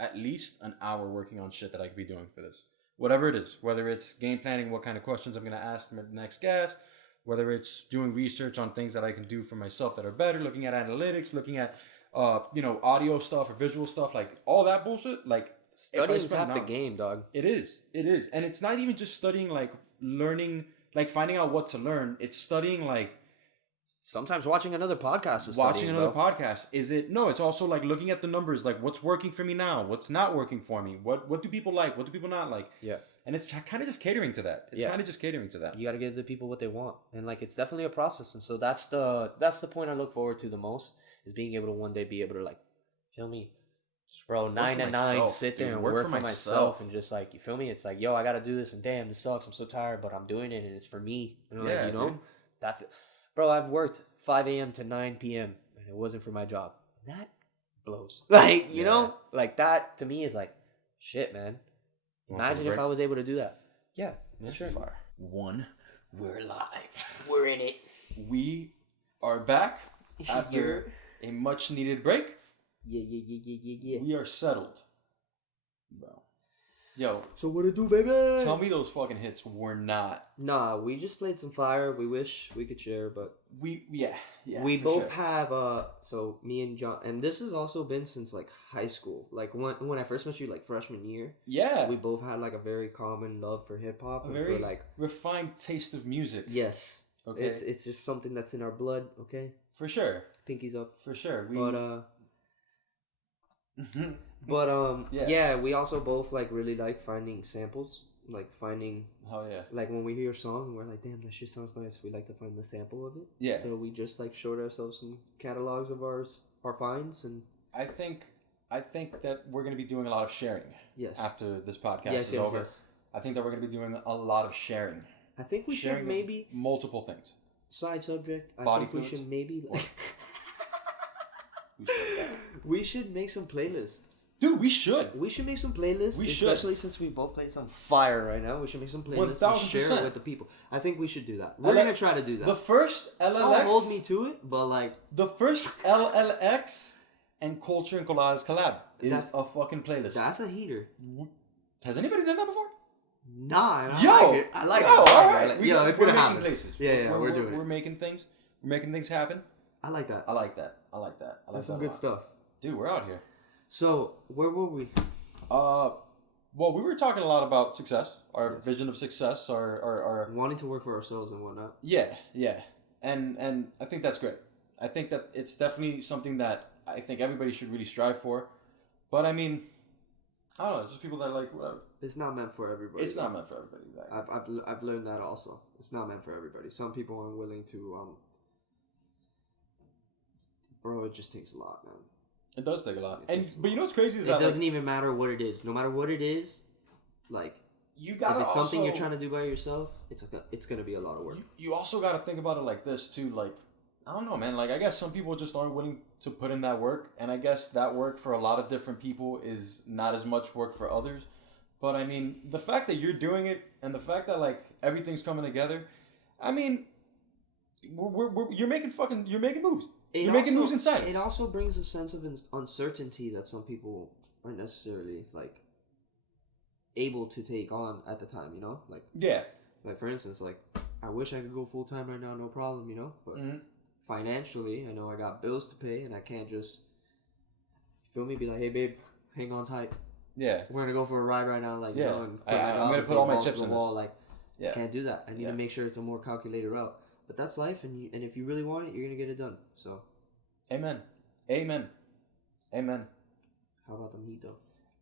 at least an hour working on shit that I could be doing for this. Whatever it is, whether it's game planning, what kind of questions I'm going to ask my next guest, whether it's doing research on things that I can do for myself that are better, looking at analytics, looking at, audio stuff or visual stuff, like all that bullshit. Like, studying is half the game, dog. It is. And it's not even just studying, like learning, like finding out what to learn. It's studying, like, sometimes watching another podcast is watching another podcast. It's also like looking at the numbers, like what's working for me now, what's not working for me, what do people like, what do people not like. Yeah. And it's kind of just catering to that. You got to give the people what they want. And like, it's definitely a process. And so that's the point I look forward to the most, is being able to one day be able to, like, feel me, bro, 9 to 9, sit there and work for myself and just like, you feel me? It's like, yo, I got to do this and damn, this sucks. I'm so tired, but I'm doing it and it's for me. That. Bro, I've worked 5 a.m. to 9 p.m. and it wasn't for my job. That blows. Like, you know? Like, that to me is like, shit, man. Imagine if I was able to do that. Yeah, sure. We're live. We're in it. We are back after a much needed break. Yeah. We are settled, bro. Yo, so what it do, baby? Tell me those fucking hits were not. Nah, we just played some fire. We wish we could share, but we both have so me and John, and this has also been since like high school. Like when I first met you, like freshman year. Yeah. We both had like a very common love for hip hop and very for like refined taste of music. Yes. Okay. It's just something that's in our blood. Okay. For sure. Pinkies up. For sure. We also both like really like finding samples, like finding like when we hear a song and we're like, damn, that shit sounds nice, we like to find the sample of it. Yeah. So we just like showed ourselves some catalogs of our finds, and I think that we're gonna be doing a lot of sharing. Yes. After this podcast is over. Yes. I think that we're going to be doing a lot of sharing. I think we Sharing should maybe multiple things. side subject. I Body think we fluids? should maybe. We should. We should make some playlists. Dude, we should. We should make some playlists, We should. especially since we both play some fire right now. We should make some playlists and share it 1000%. with the people. I think we should do that. We're LL gonna try to do that. The first LLX. Don't hold me to it, but like The first LLX and Culture and Coladas collab is That's- a fucking playlist. that's a heater. Has anybody done that before? Nah, I Yo, like it. I like it. all I right. like it. Yo, it's we're gonna making happen. places. Yeah, we're doing We're it. making things. We're making things happen. I like that. I like that. I like that. I like That's some that a good lot. stuff. Dude, we're out here. So where were we? Well, we were talking a lot about success, our Yes. vision of success, our Wanting to work for ourselves and whatnot. yeah, and I think that's great. I think that it's definitely something that I think everybody should really strive for. But I mean, I don't know, it's just people that like whatever. It's not meant for everybody. It's not meant for everybody, exactly. I've learned that also. It's not meant for everybody. Some people aren't willing to. Bro, it just takes a lot, man. It does take a lot. It And takes a but you know what's crazy is It that doesn't like, even matter what it is. No matter what it is, like you if gotta it's something you're also- trying to do by yourself, it's gonna be a lot of work. you also got to think about it like this too. Like, I don't know, man. Like, I guess some people just aren't willing to put in that work, and I guess that work for a lot of different people is not as much work for others. But I mean, the fact that you're doing it, and the fact that like everything's coming together, I mean, you're making moves. You're making moves in silence. It also brings a sense of uncertainty that some people aren't necessarily like able to take on at the time. You know, Yeah. like for instance, like I wish I could go full time right now, no problem. You know, but financially, I know I got bills to pay, and I can't just feel me be like, hey babe, hang on tight. Yeah. We're gonna go for a ride right now, like Yeah. you know, and I'm gonna put all my balls to chips the in wall. this. Like, Yeah. can't do that. I need Yeah. to make sure it's a more calculated route. But that's life, and if you really want it, you're gonna get it done. So, Amen. Amen. Amen. how about the meat though?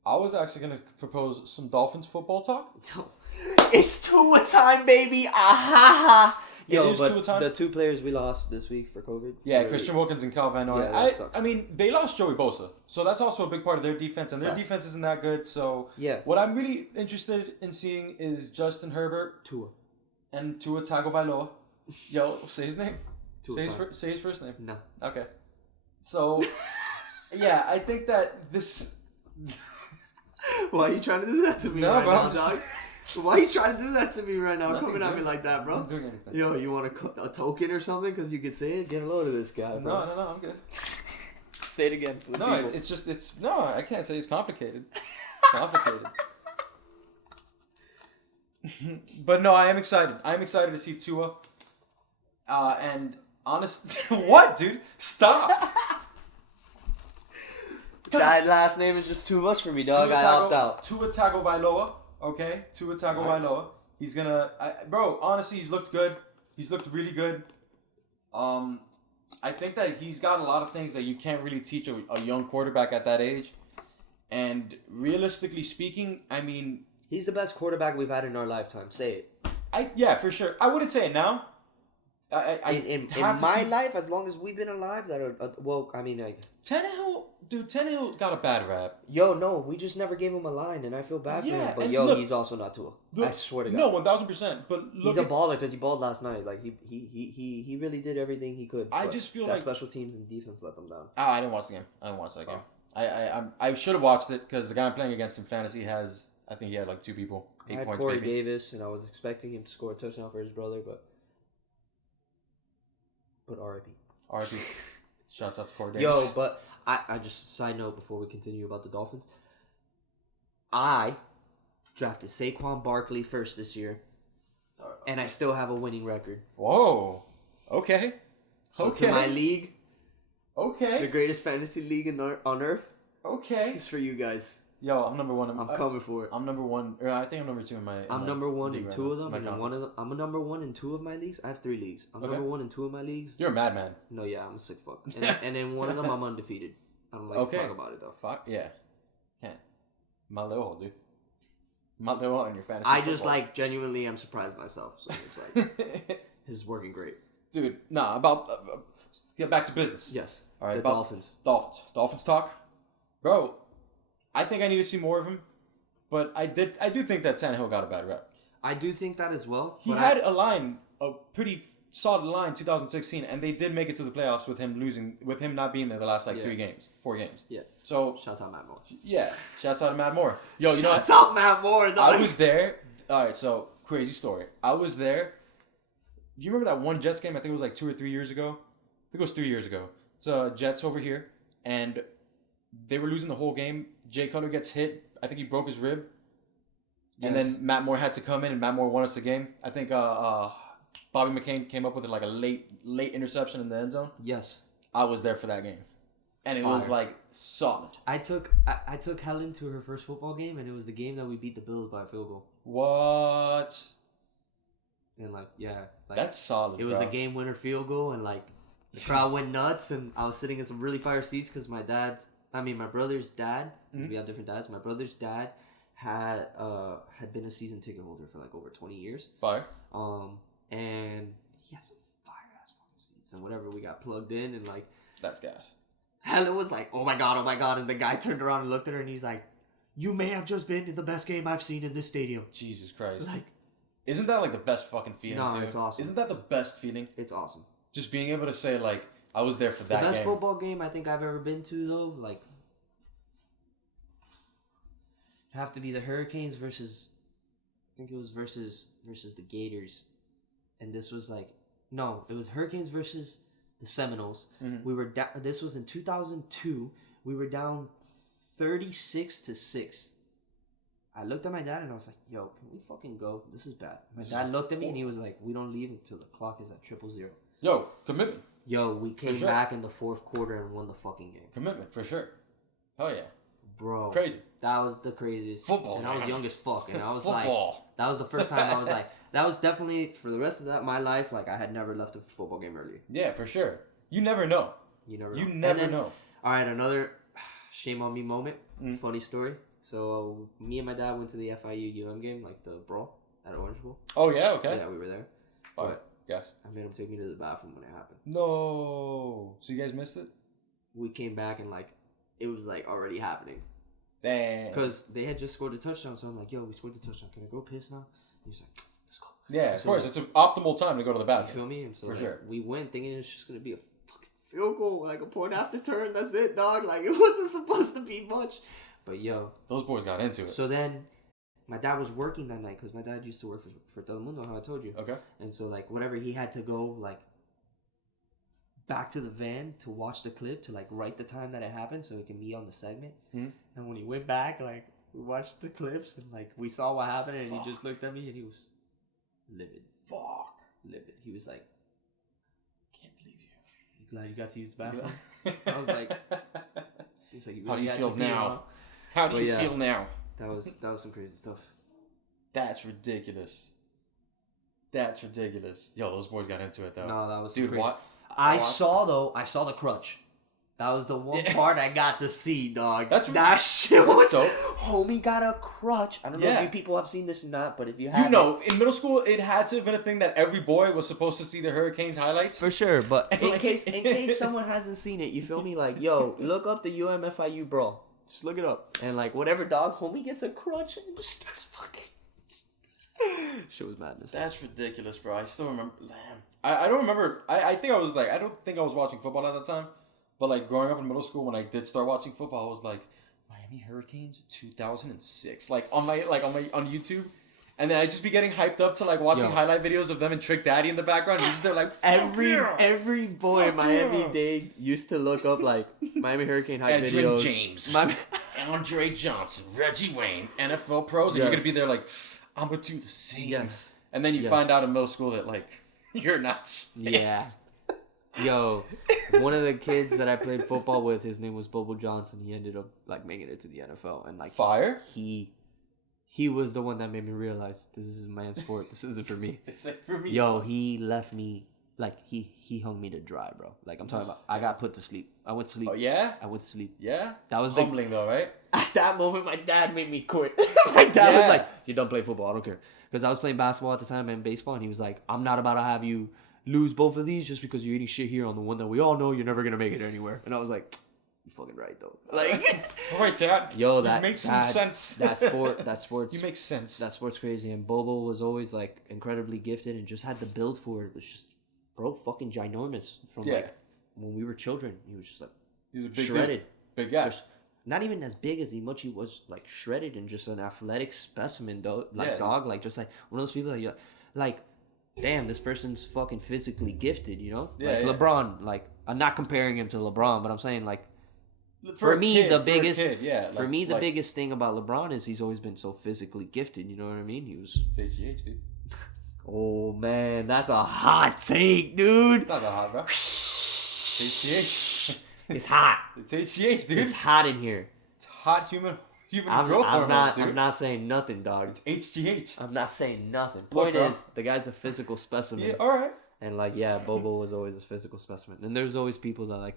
I was actually gonna propose some Dolphins football talk. It's Tua time, baby! Ah-ha-ha! Yo, It is Tua but time. the two players we lost this week for COVID. Yeah, really- Christian Wilkins and Cal Van Noy. Yeah, that sucks. I mean, they lost Joey Bosa, so that's also a big part of their defense, and their Fact. defense isn't that good. So, Yeah. what I'm really interested in seeing is Justin Herbert Tua. and Tua Tagovailoa. Yo, say his name. Tua Say his first name. No. Okay. So, yeah, I think that this. Why are you trying to do that to me No, right bro, now, I'm just- dog? Why are you trying to do that to me right now? Nothing Coming at me doing- like that, bro. Not doing anything. Yo, you want a token or something? Because you can say it? Get a load of this guy, bro. No, I'm good. Say it again for the No, people. it's just no. I can't say it's complicated. Complicated. But no, I am excited. I'm excited to see Tua. And honest, what, dude? Stop. That last name is just too much for me, dog. I opt out. Tua Tagovailoa. Okay, Tua Tagovailoa. He's gonna, bro. Honestly, he's looked good. He's looked really good. I think that he's got a lot of things that you can't really teach a young quarterback at that age. And realistically speaking, I mean, He's the best quarterback we've had in our lifetime. Say it. yeah, for sure. I wouldn't say it now. In have to my see- life, as long as we've been alive, that are well, I mean, like, Tannehill got a bad rap. yo, no, we just never gave him a line, and I feel bad for Yeah, him. But and yo, look, he's also not Tua. I swear to God. No, 1,000%. But look, He's a baller because he balled last night. Like he really did everything he could. I but just feel that like- special teams and defense let them down. I didn't watch the game. I didn't watch that game. I should have watched it because the guy I'm playing against in fantasy has, I think he had like 2 people, 8 I had points. Corey Maybe. Davis, and I was expecting him to score a touchdown for his brother, but R.I.P. RIP. Shouts out to Corey Davis. Yo, but I just side note before we continue about the Dolphins. I drafted Saquon Barkley first this year, Sorry. and I still have a winning record. Whoa. Okay. So Okay. to my league, the Okay. greatest fantasy league on earth, Okay. is for you guys. Yo, I'm number 1. I'm coming for it. I'm number 1. Or I think I'm number 2 in my. I'm number 1 league in right 2 now, of them, my and in one of them, I'm a number 1 in 2 of my leagues. I have 3 leagues. I'm Okay. number 1 in 2 of my leagues. You're a madman. No, yeah, I'm a sick fuck. And in one of them, I'm undefeated. I'm like, let's Okay. talk about it though. Fuck yeah. Can't. My little dude. My little on your fantasy. I just football. like genuinely, I'm surprised myself. So it's like this is working great. Dude, nah, about get back to business. Yes. All right, The about Dolphins. Dolphins talk, bro. I think I need to see more of him. But I do think that Tannehill got a bad rep. I do think that as well. He had a pretty solid line 2016, and they did make it to the playoffs with him not being there the last 4 games. Yeah. So shouts out Matt Moore. Yeah, shouts out to Matt Moore. Yo, you shouts out Matt Moore. Though. I was there. All right, so crazy story. I was there. Do you remember that one Jets game? I think it was like 2 or 3 years ago. I think it was 3 years ago. It's Jets over here, and they were losing the whole game. Jay Cutler gets hit. I think he broke his rib. And then Matt Moore had to come in, and Matt Moore won us the game. I think Bobby McCain came up with like a late interception in the end zone. Yes. I was there for that game. And it was like solid. I took Helen to her first football game, and it was the game that we beat the Bills by a field goal. What? And that's solid. It was a game winner field goal, and the crowd went nuts, and I was sitting in some really fire seats because my brother's dad. Mm-hmm. We have different dads. My brother's dad had been a season ticket holder for like over 20 years. Fire. And he had some fire ass fucking seats and whatever. We got plugged in and like. That's gas. Helen was like, oh my god, and the guy turned around and looked at her and he's like, you may have just been in the best game I've seen in this stadium. Jesus Christ. Like, isn't that like the best fucking feeling? No, too? It's awesome. Isn't that the best feeling? It's awesome. Just being able to say like, I was there for that game. The best football game I think I've ever been to though, like. Have to be the Hurricanes versus the Gators, and this was like it was Hurricanes versus the Seminoles. Mm-hmm. We were down. This was in 2002. We were down 36-6. I looked at my dad and I was like, "Yo, can we fucking go? This is bad." My dad looked at me and he was like, "We don't leave until the clock is at 000." Yo, commitment. Yo, we came back in the fourth quarter and won the fucking game. Commitment for sure. Hell yeah. Bro, crazy. That was the craziest. Football, and I was young as fuck, and I was football. Like, that was the first time I was like, that was definitely for the rest of my life. Like I had never left a football game early. Yeah, for sure. You never know. You never know. All right, another shame on me moment. Funny story. So me and my dad went to the FIU UM game, like the brawl at Orange Bowl. Oh yeah, okay. Yeah, we were there. But yes. I made him take me to the bathroom when it happened. No. So you guys missed it? We came back and like it was like already happening. Damn. Because they had just scored a touchdown, so I'm like, yo, we scored the touchdown. Can I go piss now? And he's like, let's go. Yeah, of course. It's an optimal time to go to the bathroom. You feel me? And so for sure. We went thinking it was just going to be a fucking field goal, like a point after turn. That's it, dog. Like, it wasn't supposed to be much. But, yo. Those boys got into it. So then, my dad was working that night because my dad used to work for Telemundo, how I told you. Okay. And so, like, whatever, he had to go, like, back to the van to watch the clip to like write the time that it happened so it can be on the segment. Mm-hmm. And when he went back, like we watched the clips and like we saw what happened and he just looked at me and he was livid. Livid. He was like, "Can't believe you. Glad you got to use the bathroom." I was like, he was like, "How do you feel now? How do you feel now?" That was some crazy stuff. That's ridiculous. Yo, those boys got into it though. No, that was dude. Crazy. What? I saw the crutch. That was the one part I got to see, dog. That shit was dope. Homie got a crutch. I don't know if you people have seen this or not, but if you have, in middle school, it had to have been a thing that every boy was supposed to see the Hurricanes highlights. For sure, but in case someone hasn't seen it, you feel me? Like, yo, look up the UMFIU brawl. Just look it up. And like, whatever, dog, homie gets a crutch and just starts fucking. Shit was madness. That's ridiculous, bro. I still remember. I don't remember. I think I was like, I don't think I was watching football at that time. But like growing up in middle school, when I did start watching football, I was like, Miami Hurricanes 2006, like on YouTube, and then I just be getting hyped up to like watching highlight videos of them and Trick Daddy in the background. And they're like, every boy in Miami Dade used to look up like Miami Hurricane hype videos. James, Andre Johnson, Reggie Wayne, NFL pros, and you're gonna be there like, I'm gonna do the same. Yes. And then you find out in middle school that like you're not shit. Yeah. Yo, one of the kids that I played football with, his name was Bobo Johnson. He ended up like making it to the NFL and like fire. He was the one that made me realize this is a man's sport. This isn't for me. It's like for me. Yo, he left me like he hung me to dry, bro. Like I'm talking about, I got put to sleep. I went to sleep. Oh yeah. I went to sleep. Yeah. That was humbling though, right? At that moment, my dad made me quit. My dad was like, "You don't play football. I don't care." Because I was playing basketball at the time and baseball, and he was like, "I'm not about to have you lose both of these just because you're eating shit here on the one that we all know you're never gonna make it anywhere." And I was like, You fucking right though. Like, all right, Dad. yo, that makes some sense. That sports. You make sense. That sport's crazy. And Bobo was always like incredibly gifted and just had the build for it. It was just, bro, fucking ginormous from like when we were children. He was just like He's a big shredded, big guy. Just not even as big as he was like shredded and just an athletic specimen though. Like dog, like just like one of those people that you like. Damn, this person's fucking physically gifted, you know? Yeah, like LeBron, like I'm not comparing him to LeBron, but I'm saying like for me the biggest thing about LeBron is he's always been so physically gifted, you know what I mean? He was HGH, dude. Oh man, that's a hot take, dude. It's not that hot, bro. HGH. It's hot. It's HGH, dude. It's hot in here. It's hot human growth hormones, dude. I'm not saying nothing, dog. It's HGH. I'm not saying nothing. Point is, the guy's a physical specimen. Yeah, alright. And like, yeah, Bobo was always a physical specimen. And there's always people that like,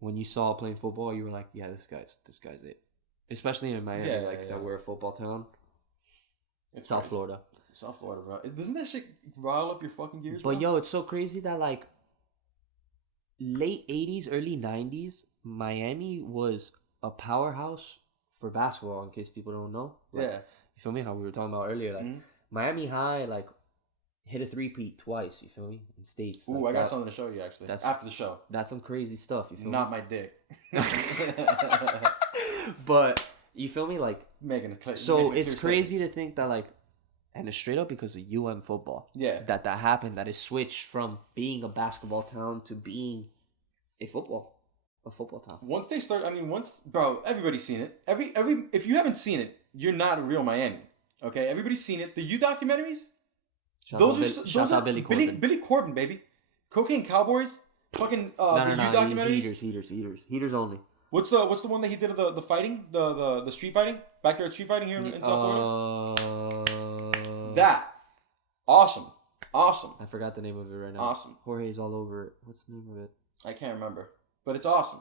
when you saw playing football, you were like, yeah, this guy's it. Especially in Miami, that we're a football town. It's South Florida, bro. Doesn't that shit rile up your fucking gears? But bro? yo, it's so crazy that like late 80s, early 90s, Miami was a powerhouse for basketball, in case people don't know. Like, you feel me? How we were talking about earlier, like Miami High, like hit a three-peat twice. You feel me? In states. Ooh, like I got something to show you actually. That's after the show. That's some crazy stuff. You feel Not me? my dick. But you feel me? Like making it clear. So it's crazy to think that like, and it's straight up because of UM football. Yeah. That happened. That it switched from being a basketball town to being a football town. Once they start, bro, everybody's seen it. Every if you haven't seen it, you're not a real Miami. Okay, everybody's seen it. The U documentaries. Those are Billy Corbin. Billy Corbin, baby. Cocaine Cowboys. Fucking U documentaries. Heaters only. What's the one that he did of the fighting, the street fighting, backyard street fighting here in South Florida? That awesome. I forgot the name of it right now. Awesome. Jorge's all over it. What's the name of it? I can't remember, but it's awesome.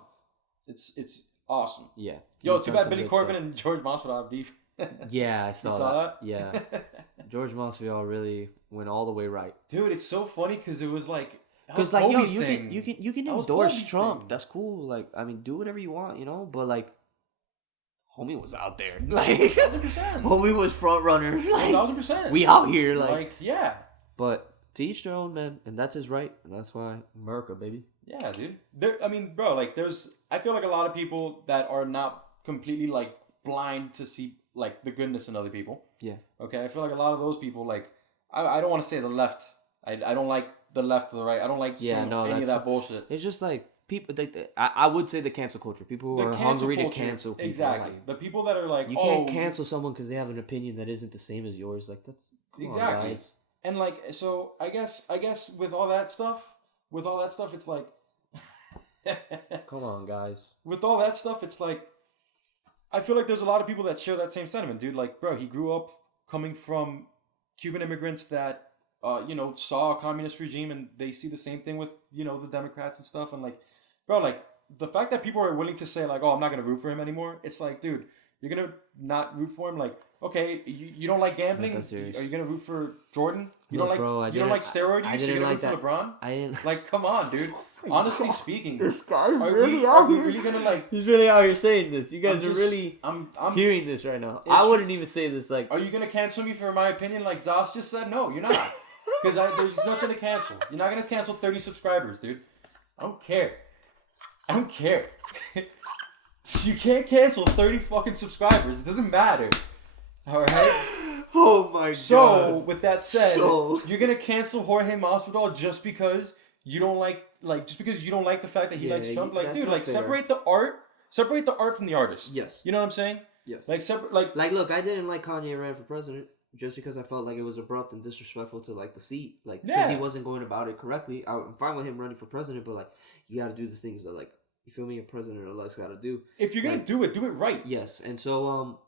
It's awesome. Yeah. Yo, too bad Billy Corbin and George Masvidal have beef. Yeah, I saw that. Yeah. George Masvidal really went all the way right. Dude, it's so funny because it was like. Because like yo, you can endorse Trump. Thing. That's cool. Like I mean, do whatever you want, you know. But like, homie was out there. Like 1,000%. Homie was front runner. Like 1,000%. We out here. Like yeah. But to each their own, man, and that's his right, and that's why America, baby. Yeah, dude. Bro, like I feel like a lot of people that are not completely like blind to see like the goodness in other people. Yeah. Okay. I feel like a lot of those people like I don't want to say the left. I don't like the left or the right. I don't like any of that bullshit. It's just like people. I would say the cancel culture. People who are hungry to cancel people. Exactly. Like, the people that are like, you can't cancel someone because they have an opinion that isn't the same as yours. Like that's exactly. On, guys. And like, so I guess with all that stuff, it's like, come on, guys. With all that stuff, it's like, I feel like there's a lot of people that share that same sentiment, dude. Like, bro, he grew up coming from Cuban immigrants that. Saw a communist regime and they see the same thing with, the Democrats and stuff. And like, bro, like the fact that people are willing to say like, oh, I'm not going to root for him anymore. It's like, dude, you're going to not root for him. Like, okay, you don't like gambling. Are you going to root for Jordan? You don't like steroid use? You're going to root for LeBron? I didn't. Like, come on, dude. Honestly speaking. This guy's really out here. Are you going to like. He's really out here saying this. You guys are really I'm hearing this right now. I wouldn't even say this like. Are you going to cancel me for my opinion like Zos just said? No, you're not. Because there's nothing to cancel. You're not going to cancel 30 subscribers, dude. I don't care. You can't cancel 30 fucking subscribers. It doesn't matter. Alright? Oh my god. So, with that said, you're going to cancel Jorge Masvidal just because you don't like the fact that he likes Trump? Like, dude, like, separate the art from the artist. Yes. You know what I'm saying? Yes. Like, look, I didn't like Kanye ran for president. Just because I felt like it was abrupt and disrespectful to like the seat, like because he wasn't going about it correctly. I'm fine with him running for president, but like you got to do the things that like you feel me, a president-elect's got to do. If you're gonna do it right. Yes, and so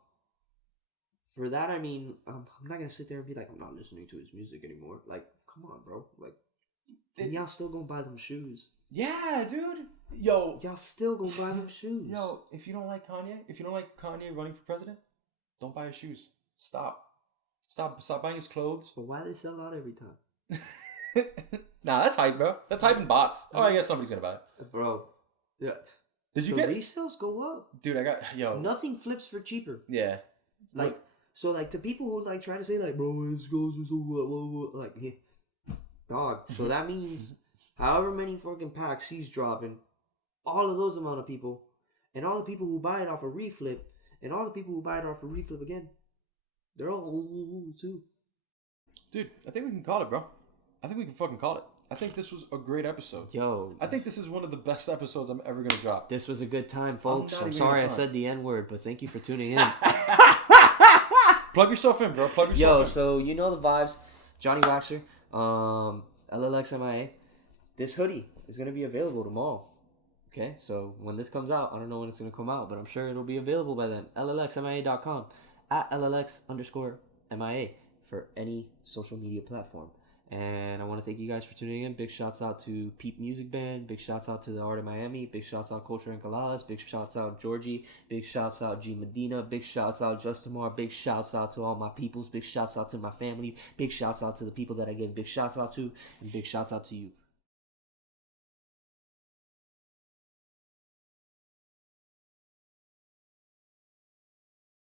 for that, I mean, I'm not gonna sit there and be like I'm not listening to his music anymore. Like, come on, bro. Like, and y'all still gonna buy them shoes? Yeah, dude. Yo, y'all still gonna buy them shoes? Yo, if you don't like Kanye running for president, don't buy his shoes. Stop buying his clothes. But why they sell out every time? Nah, that's hype, bro. That's hype and bots. Oh, I guess somebody's gonna buy it. Bro. Yeah. Did you the get resales go up. Dude, I got Nothing flips for cheaper. Yeah. Like so, like to people who like try to say like, bro, this goes so what, like, hey, dog. So that means however many fucking packs he's dropping, all of those amount of people, and all the people who buy it off a reflip, and all the people who buy it off a reflip again, they're all too. Dude, I think we can call it, bro. I think we can fucking call it. I think this was a great episode. Yo, I think this is one of the best episodes I'm ever gonna drop. this was a good time, folks. I'm even sorry I gonna said the N-word, but thank you for tuning in. Plug yourself in, bro. Plug yourself Yo, in. so you know the vibes. Johnny Waxer, LLX MIA. This hoodie is going to be available tomorrow. Okay, so when this comes out, I don't know when it's going to come out, but I'm sure it'll be available by then. LLXMIA.com at LLX_MIA for any social media platform. And I want to thank you guys for tuning in. Big shouts out to Peep Music Band. Big shouts out to the Art of Miami. Big shouts out Culture Coladas. Big shouts out Georgie. Big shouts out G Medina. Big shouts out Justamar. Big shouts out to all my peoples. Big shouts out to my family. Big shouts out to the people that I give big shouts out to. And big shouts out to you.